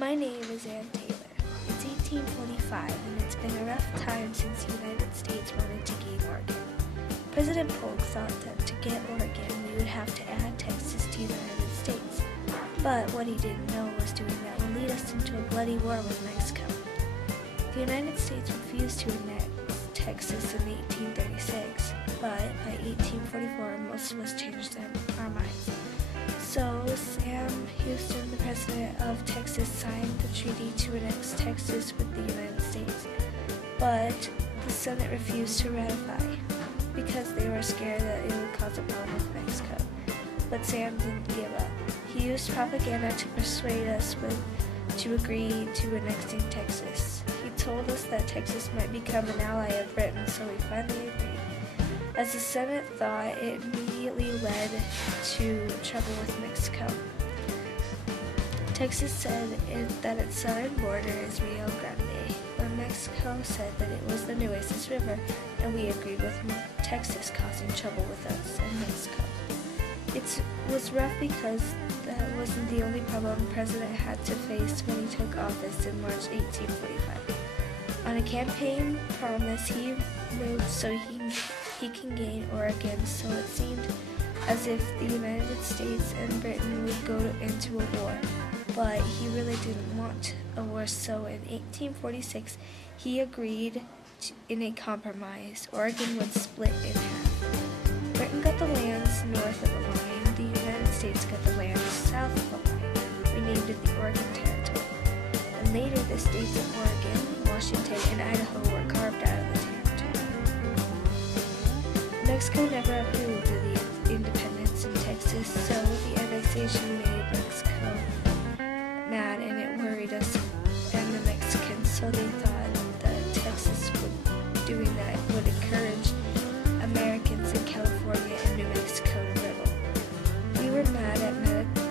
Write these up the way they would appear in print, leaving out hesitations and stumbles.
My name is Ann Taylor. It's 1845, and it's been a rough time since the United States wanted to gain Oregon. President Polk thought that to get Oregon, we would have to add Texas to the United States. But what he didn't know was doing that would lead us into a bloody war with Mexico. The United States refused to annex Texas in 1836, but by 1844, most of us changed our minds. So Sam Houston, the president of Texas, signed the treaty to annex Texas with the United States. But the Senate refused to ratify because they were scared that it would cause a problem with Mexico. But Sam didn't give up. He used propaganda to persuade us to agree to annexing Texas. He told us that Texas might become an ally of Britain, so we finally agreed. As the Senate thought, it immediately led to trouble with Mexico. Texas said that its southern border is Rio Grande, but Mexico said that it was the Nueces River, and we agreed with Texas causing trouble with us and Mexico. It was rough because that wasn't the only problem the president had to face when he took office in March 1845. On a campaign promise, he moved so he can gain Oregon, so it seemed as if the United States and Britain would go into a war. But he really didn't want a war, so in 1846 he agreed in a compromise. Oregon would split in half. Britain got the lands north of the line, the United States got the lands south of the line. We named it the Oregon Territory. And later the states of Oregon, Washington, and Idaho were carved out of the territory. Mexico never approved of the independence in Texas, so the annexation made Mexico mad, and it worried us and the Mexicans, so they thought that Texas doing that would encourage Americans in California and New Mexico to rebel. We were mad at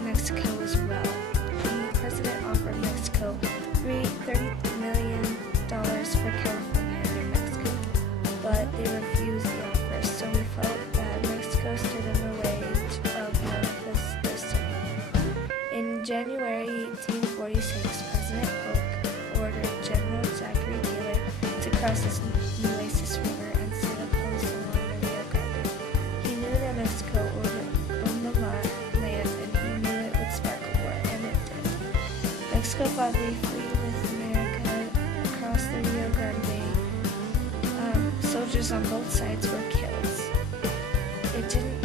Mexico as well. The president offered Mexico $30 million for California and New Mexico, but they refused the offer, so we felt that Mexico stood in the way of war this time. In January 1846, President Polk ordered General Zachary Taylor to cross the Nueces River and set a post along the Rio Grande. He knew that Mexico owned the land, and he knew it would spark a war, and it did. Mexico fought briefly with America across the Rio Grande. Soldiers on both sides were killed. It didn't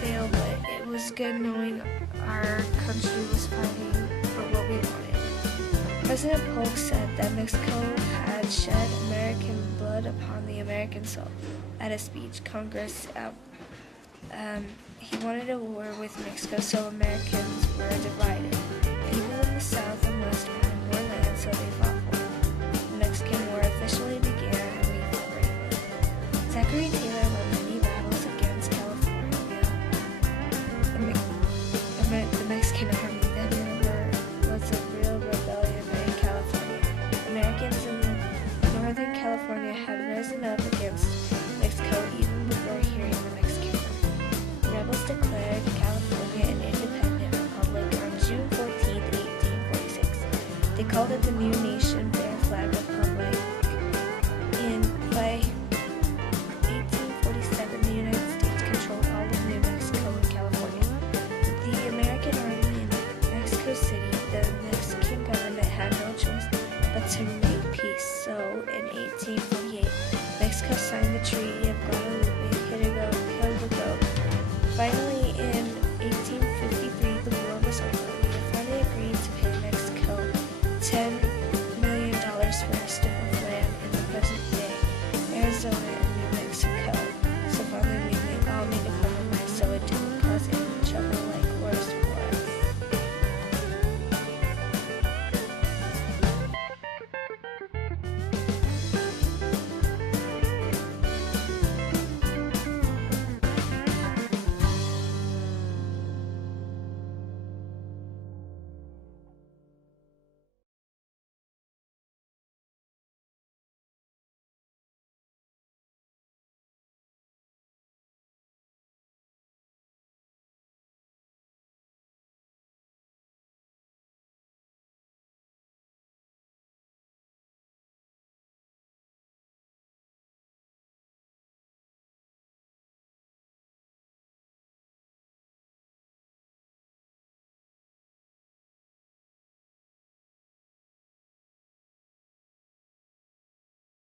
fail, but it was good knowing our country was fighting for what we wanted. President Polk said that Mexico had shed American blood upon the American soul. At a speech, Congress, he wanted a war with Mexico, so Americans were divided. People in the South and West wanted more land, so they fought for it. The Mexican War officially began, and we fought bravely. Zachary Taylor won many battles against California. The Mexican army then was a real rebellion in California. Americans in Northern California had risen up against Mexico even before hearing the Mexican War. The rebels declared California an independent republic on June 14, 1846. They called it the New Nation Bear Flag Republic. And by 1847, the United States controlled all of New Mexico and California. With the American army in Mexico City, the Mexican government had no choice but to